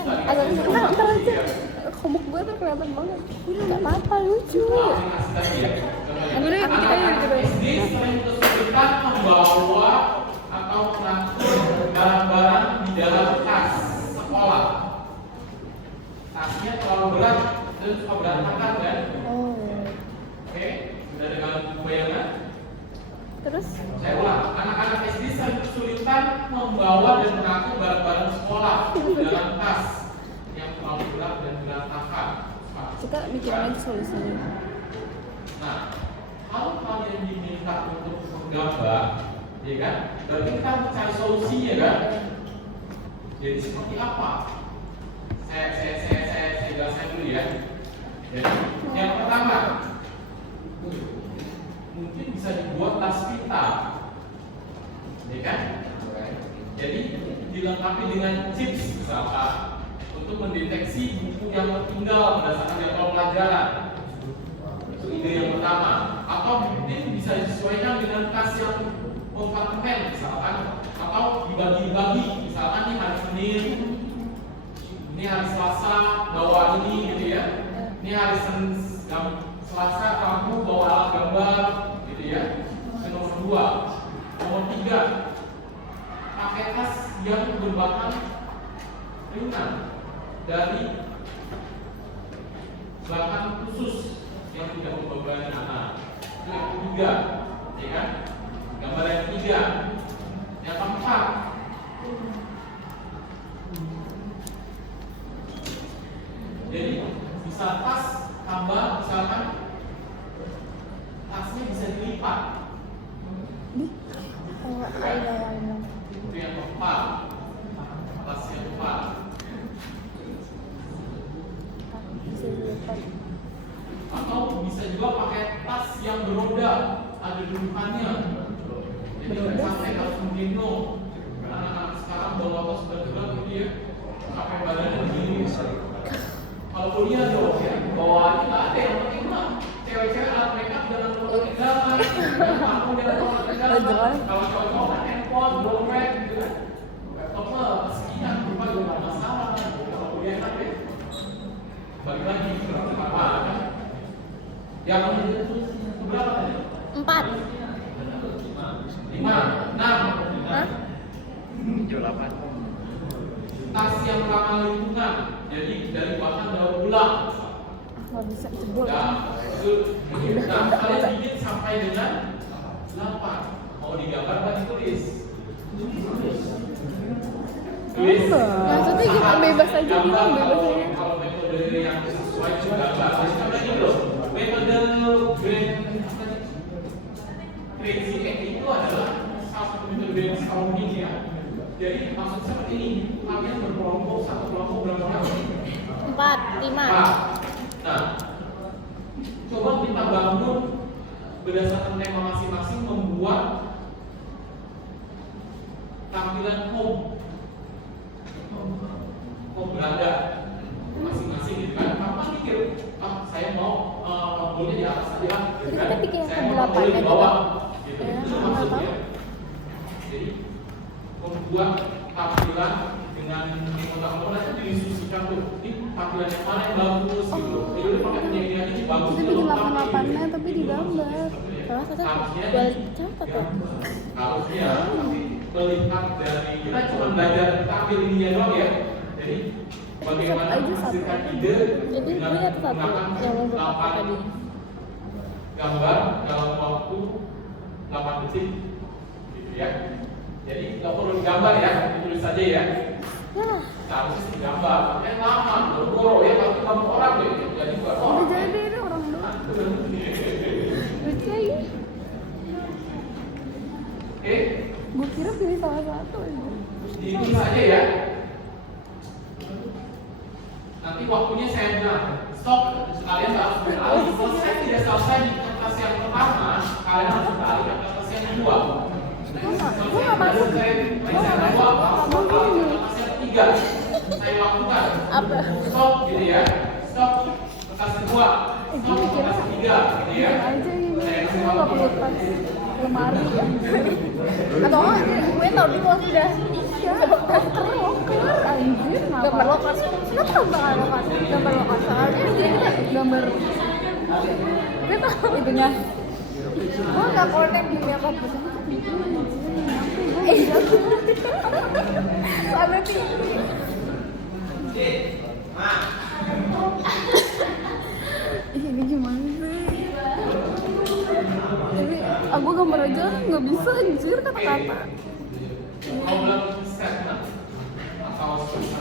agak senang ntar aja komuk gue tuh kelihatan banget. Nggak apa-apa, lucu. Udah ya, kita SD sering kesulitan membawa atau mengangkut barang-barang di dalam tas sekolah. Tasnya terlalu berat dan suka berantakan kan? Oke, sudah dengan bayangan? Terus? Saya ulang, anak-anak SD sering kesulitan membawa dan mengangkut barang-barang sekolah di dalam tas yang terlalu berat dan berantakan. Kita mikirin solusinya. Nah, kalau kalian diminta untuk menggambar, ya kan? Berarti kita harus cari solusinya kan? Jadi seperti apa? Saya jelaskan dulu ya. Jadi, yang pertama, mungkin bisa dibuat tas pita, ya kan? Jadi dilengkapi dengan chips misalkan untuk mendeteksi buku yang tertinggal berdasarkan jadwal pelajaran. Itu ide yang pertama. Atau mungkin bisa disesuaikan dengan tas yang kompartemen misalkan, atau dibagi-bagi. Misalkan ini hari Senin, ini hari Selasa bawa ini gitu ya. Ini hari Selasa kamu bawa alat gambar gitu ya. Itu nomor 2. Nomor 3, pakai tas yang berbahan ringan dari bahan khusus yang tidak membebani anak. Itu yang ketiga, ya kan? Gambar yang ketiga. Yang keempat, jadi bisa tas tambah misalkan tasnya bisa dilipat. Itu yang keempat, tas yang keempat. Atau bisa juga pakai tas yang beroda, ada dudukannya. Jadi sampai harus menggendong. Anak-anak sekarang bawa tas berat gitu ya, sampai badannya begini. Kalau kuliah dong ya, bawaannya nggak ada yang penting mah. Cewek-cewek alat makeup jangan terlalu ketinggalan. Aku jangan terlalu ketinggalan. Kalau cowok kan handphone, dompet gitu kan. Laptop mah sekian, lupa juga nggak masalah kan. Kalau kuliah kan ya, balik lagi apa kan? Yang berapa tadi? 4. 5, 6. Hah? 8. Tas yang ramah lingkungan, jadi dari bahan daur ulang. Nggak bisa jebol. Nah, itu kalian bikin sampai dengan 8. Mau digambar apa ditulis? Tulis. Maksudnya kita bebas aja bilang bebas aja. Kalau metode yang sesuai juga gambar. Jadi ini loh, metode crazy egg itu adalah satu metode yang selalu ini ya. Jadi maksud seperti ini, kalian berkelompok, satu kelompok berapa orang? 4, 5. Nah, coba kita bangun berdasarkan tema masing-masing membuat tampilan home berada masing-masing gitu kan. Kapan pikir, saya mau kabelnya di atas aja gitu kan. Kita pikir yang Saya mau kabelnya di bawah gitu. Itu maksudnya. Jadi membuat tampilan dengan komponen itu didiskusikan tuh. Ini tampilan yang mana yang bagus gitu. Jadi udah pakai penyajian ini bagus. Kita bikin 8-8-nya tapi digambar. Salah satu balik catat ya. Harusnya melihat dari kita cuma belajar tampil ininya doang ya. Jadi bagaimana menghasilkan ide dengan menggunakan 8 gambar dalam waktu 8 detik gitu ya. Jadi nggak perlu digambar ya, ditulis saja ya. Harusnya digambar. Lama, boro-boro ya, tapi kamu orang deh. Jadi buat Udah orang. jadi ini orang doang. Lucu ya. Oke, Gue kira pilih salah satu aja. ditulis saja ya. Nanti waktunya saya bilang stop, kalian harus beralih. Selesai tidak selesai di kertas yang pertama, kalian harus beralih ke kertas yang kedua. Gue nggak masuk. Kertas yang ketiga, saya lakukan. Apa? Stop gitu ya. Stop kertas kedua. Stop kertas ketiga gitu ya. Aja ini. Gue nggak perlu tas lemari. Atau enggak? Gue tau dulu udah. Loker anjir. gambar lokal. Kenapa gambar lokal? Gambar lokal soalnya jadi kita gambar kita itunya. Gua nggak connect di laptop. Iya. Sampai tinggi. Ini gimana sih? Ini aku gambar aja nggak bisa anjir kata-kata. Problem statement atau kasusnya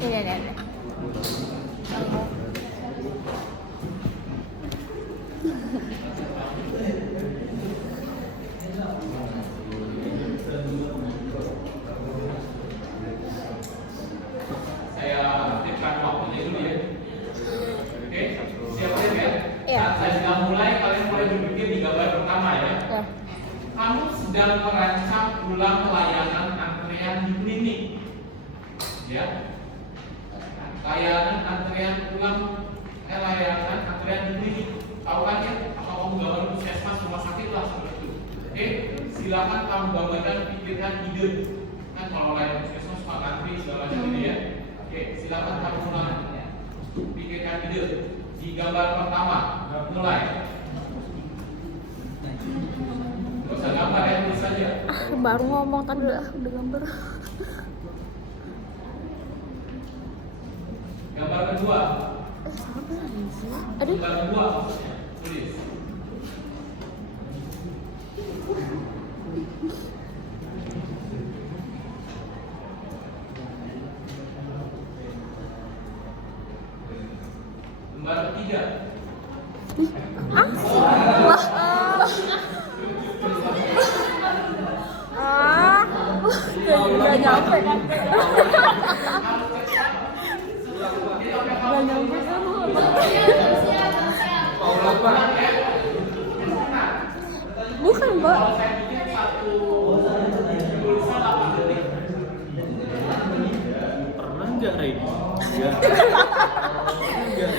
Iya. saya aktifkan waktunya dulu ya. Oke, siap ya? Iya. Saat saya sudah mulai, kalian mulai berpikir di gambar pertama ya. Ya. Kamu sedang merancang ulang layanan antrean di klinik. Ya. Layanan antrean di klinik. Tahu kan ya? Apa kamu gambar puskesmas rumah sakit lah seperti itu. Oke, silakan kamu gambarkan, pikirkan ide. Kan kalau layanan puskesmas suka antri segala macam ini ya. Oke, silakan kamu mulai pikirkan ide di gambar pertama. Mulai. Gak usah gambar ya, tulis saja. Baru ngomong tadi udah gambar. Gambar kedua. Aduh. Gambar kedua maksudnya. Tulis. Gambar ketiga. Gak nyampe. Gak nyampe kan lu. Bukan, Mbak. Kalau saya bikin satu tulisan 8 detik. Pernah nggak, Ray? Nggak.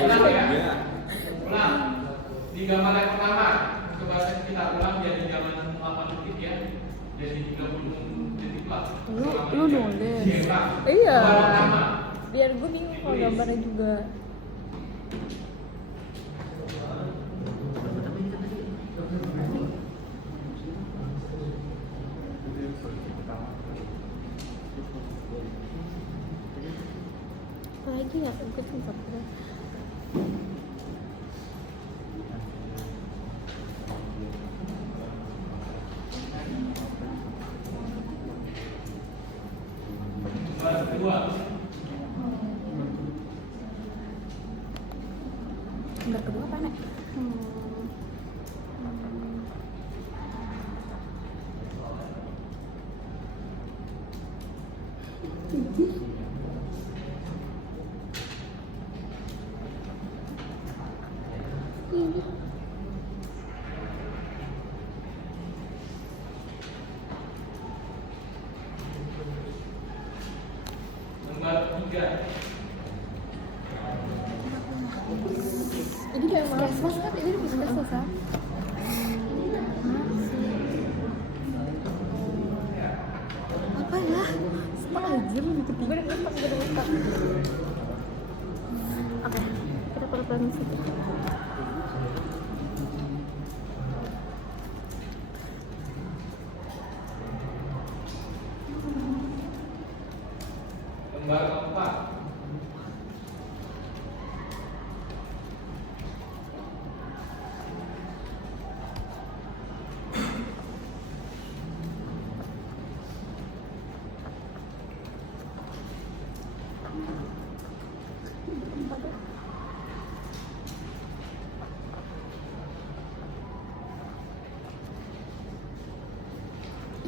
Ulang ya. Nggak. Ulang. Di gambar yang pertama, coba kita ulang jadi jangan 8 detik ya. Jadi 30 detik lah. Lu nulis. Iya. Iya. Gambar pertama. Biar gue bingung kalau gambarnya juga. Lagi nggak ikut sempat. Gambar kedua. Gambar kedua apa nek? Ini. Gambar tiga. Ini kayak puskesmas kan? Ini puskesmas kan? Apa ya? Setengah jam gitu tiba dan pas gue rusak. Oke, kita pelan-pelan musik. Gambar keempat.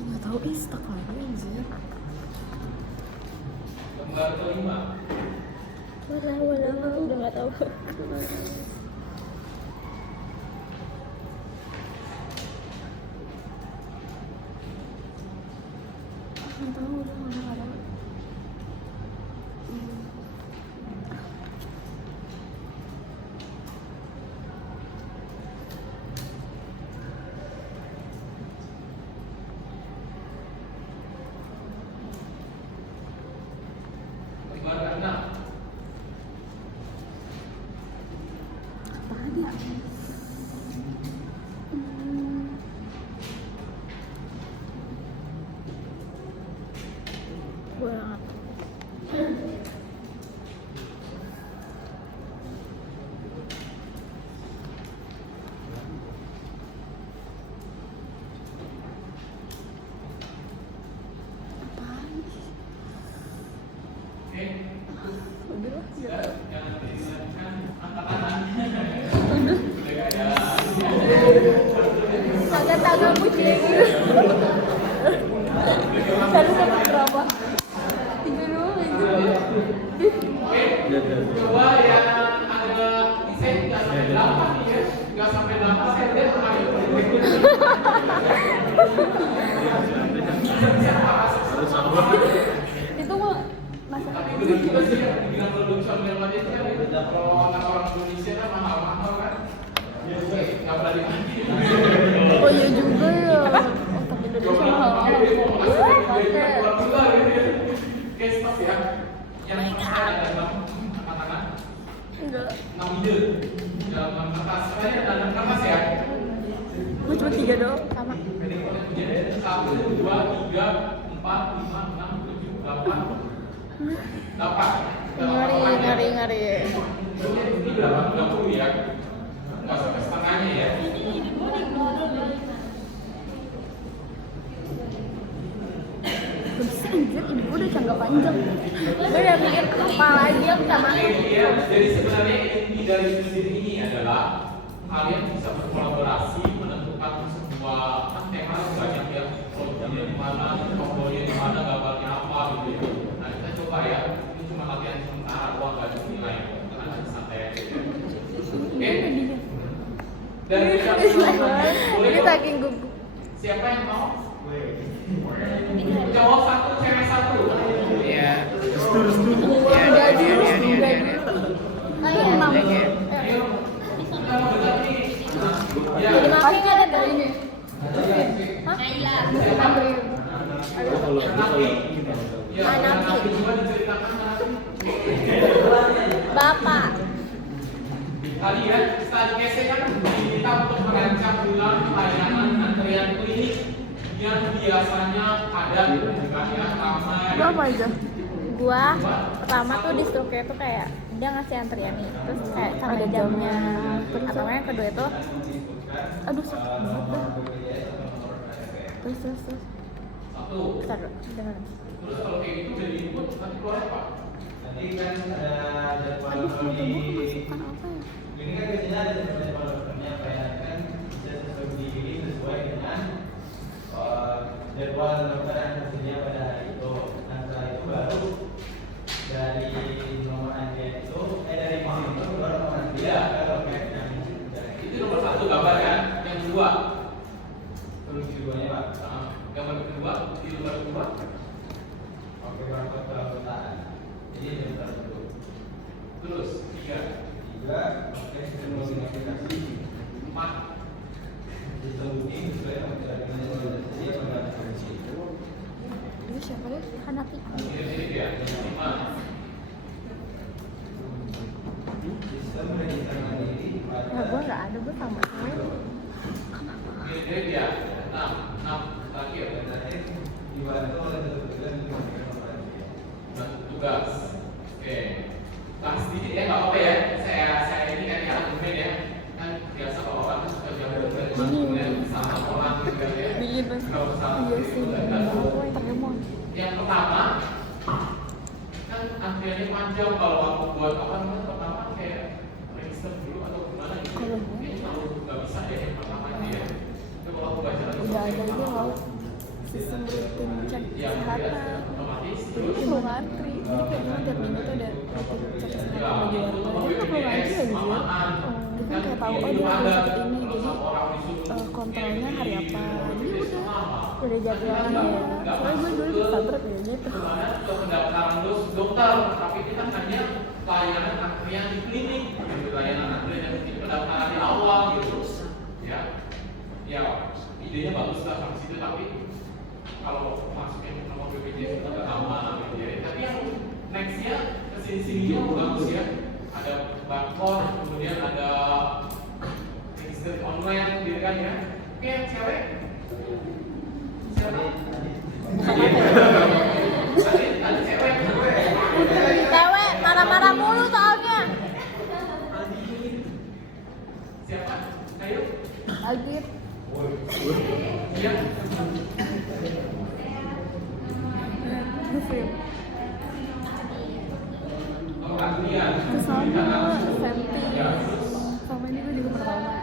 Nggak tahu stuck lagi anjir. Gambar kelima. Wala udah nggak tahu. Nggak tahu udah nggak tahu. Oke. Udah lah. Jangan disiapkan angkat tangan. Agak tangan kucing gitu. Satu sama berapa? 3 dulu itu. Coba yang agak desain nggak sampai 8 nih ya, nggak sampai 8 saya lihat kemarin. Itu mah masa Tapi bener juga sih ya, dibilang belum bisa melewati itu kan. Kalau orang Indonesia kan mahal-mahal kan. Nggak pernah diganti. Oh iya juga ya. Tapi Indonesia mahal-mahal. Oke, stop ya. Yang ada 6 angkat-tangan. Enggak. 6 ide. Dalam 6 kertas. Kalian ada 6 kertas ya? Gue cuma 3 doang. Sama. 1, 2, 3, 4, 5, 6, 7, 8. 8. Ngeri. Ini berapa? 30 ya? Nggak sampai setengahnya ya? Bisa anjir, ini gue udah canggah panjang. Gue udah mikir apa lagi yang sama. Ya, jadi sebenarnya inti dari sendiri ini adalah kalian bisa berkolaborasi menentukan sebuah tema banyak ya, produknya di mana, komponya di mana, gambarnya apa gitu. Nah kita coba ya, ini cuma latihan sementara, uang nggak dinilai, tenang aja santai aja. Oke? Dan kita boleh Ini dong? saking gugup. Siapa yang mau? Cowok 1, cewek 1. Iya. Udah dulu. Ayo 6. Ayo. Kita mau dengar nih. Ya. Jadi makin ada dari ini. Hah? Nanti. Ya, nanti juga diceritakan nanti. Bapak. Tadi ya, studi case kan diminta untuk merancang ulang layanan antrian klinik yang biasanya ada kan ya, ramai. Gua apa aja? Gua pertama tuh di struknya tuh kayak dia ngasih antrian nih, terus kayak sama jamnya. Atau yang kedua itu, aduh sakit banget dah. Terus. Satu. Bentar, dengar. Terus kalau kayak gitu jadi input nanti keluar apa? Nanti kan ada jadwal Aduh, kalau di gua masukkan apa ya? ini kan biasanya ada jadwal dokternya kayak kan bisa digiling sesuai dengan jadwal dokter yang tersedia pada hari itu. Nah setelah itu baru dari nomor antrian itu dari mesin itu baru nomor antrian ke loket yang Itu nomor 1 gambar kan? Yang kedua, terus keduanya pak. gambar kedua, di nomor 2. Oke berangkat ke angkutan. Jadi daftar dulu. Terus 3, 3 oke sistem login aplikasi 4. sistem login sesuai dengan jadwal tersedia pada hari itu. Ini siapa deh? Hanafi. Ini ya, 5. Sistem register mandiri pada Ya gua nggak ada, gua sama. Ini dia, 6 terakhir. dibantu oleh petugas di Bantu tugas. Oke. Nah, sedikit ya, nggak apa-apa ya. Saya ini kan ya argumen ya. Kan biasa kalau orang kan suka jauh dari argumen sama orang gitu kan ya. Bikin mas. Nggak usah. Iya sih. Gue terlemon. Yang pertama, kan antriannya panjang kalau aku buat apa namanya pertama kayak register dulu atau gimana gitu. Kalau gue- Kayaknya terlalu nggak bisa deh yang pertama ini ya. Tapi kalau aku baca lagi Udah ada juga loh. Sistem rutin cek yang kesehatan. otomatis Jadi kan mau ngantri. Jadi kayak memang tiap minggu tuh ada rutin cek kesehatan bagi warga. Jadi nggak perlu ngantri lagi dia. Dia kan kayak tahu oh dia ada sakit ini. Jadi kontrolnya hari apa. Jadi udah jadwalnya ya. Soalnya gue dulu disabret ya gitu. untuk pendaftaran dokter, tapi kita hanya layanan antrian di klinik, gitu. Layanan antrian yang mungkin pendaftaran di awal gitu, ya. Ya, idenya bagus lah sampai situ, tapi kalau masukin nomor BPJS itu agak lama gitu ya. Tapi yang nextnya kesini-sininya bagus ya. Ada barcode, kemudian ada register online gitu kan ya. Oke, yang cewek siapa? Tadi cewek. Agit. Iya. Ngefilm. Oh, Adrian. Sama Fenty. Sama ini gue juga pertama.